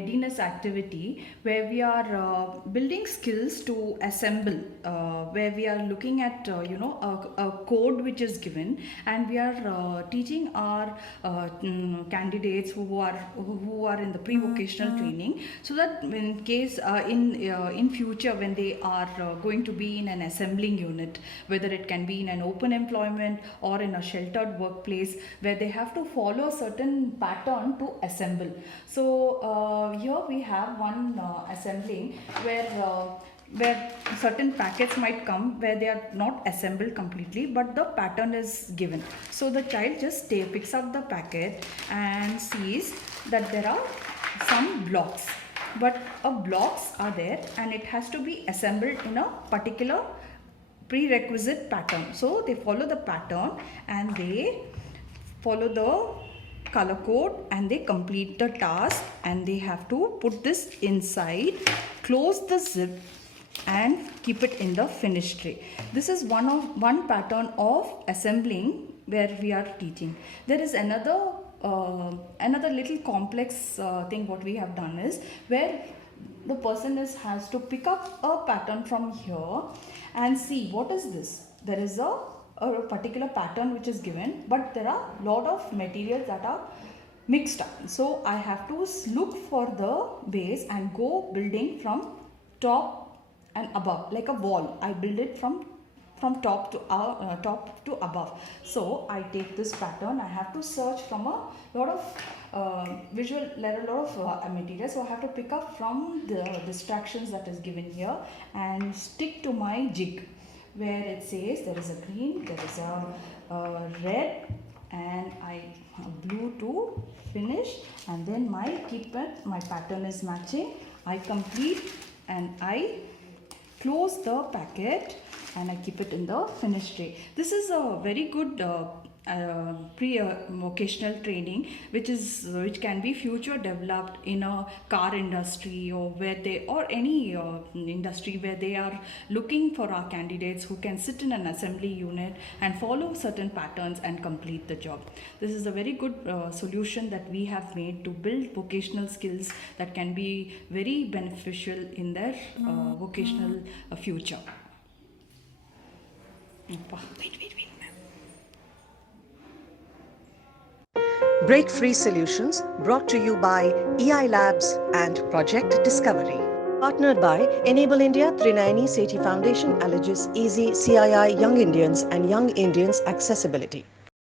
readiness activity where we are building skills to assemble, where we are looking at a code which is given, and we are teaching our candidates who are in the pre-vocational training, so that in case in future when they are going to be in an assembling unit, whether it can be in an open employment or in a sheltered workplace, where they have to follow a certain pattern to assemble. So here we have one assembling where certain packets might come where they are not assembled completely, but the pattern is given. So the child just picks up the packet and sees that there are some blocks, but blocks are there and it has to be assembled in a particular prerequisite pattern. So they follow the pattern and they follow the color code and they complete the task, and they have to put this inside, close the zip and keep it in the finish tray. This is one pattern of assembling where we are teaching. There is another little complex thing what we have done is where the person has to pick up a pattern from here and see what is this. There is a particular pattern which is given, but there are lot of materials that are mixed up. So I have to look for the base and go building from top and above, like a wall. I build it from top to above. So I take this pattern, I have to search from a lot of material. So I have to pick up from the distractions that is given here and stick to my jig, where it says there is a green, there is a red, and blue to finish, and then my pattern is matching. I complete and I close the packet and I keep it in the finish tray. This is a very good pre-vocational training which can be future developed in a car industry or any industry where they are looking for our candidates who can sit in an assembly unit and follow certain patterns and complete the job. This is a very good solution that we have made to build vocational skills that can be very beneficial in their vocational future. Wait. Break-Free Solutions brought to you by EI Labs and Project Discovery. Partnered by Enable India, Trinayani Sethi Foundation, Allegis, Easy, CII, Young Indians and Young Indians Accessibility.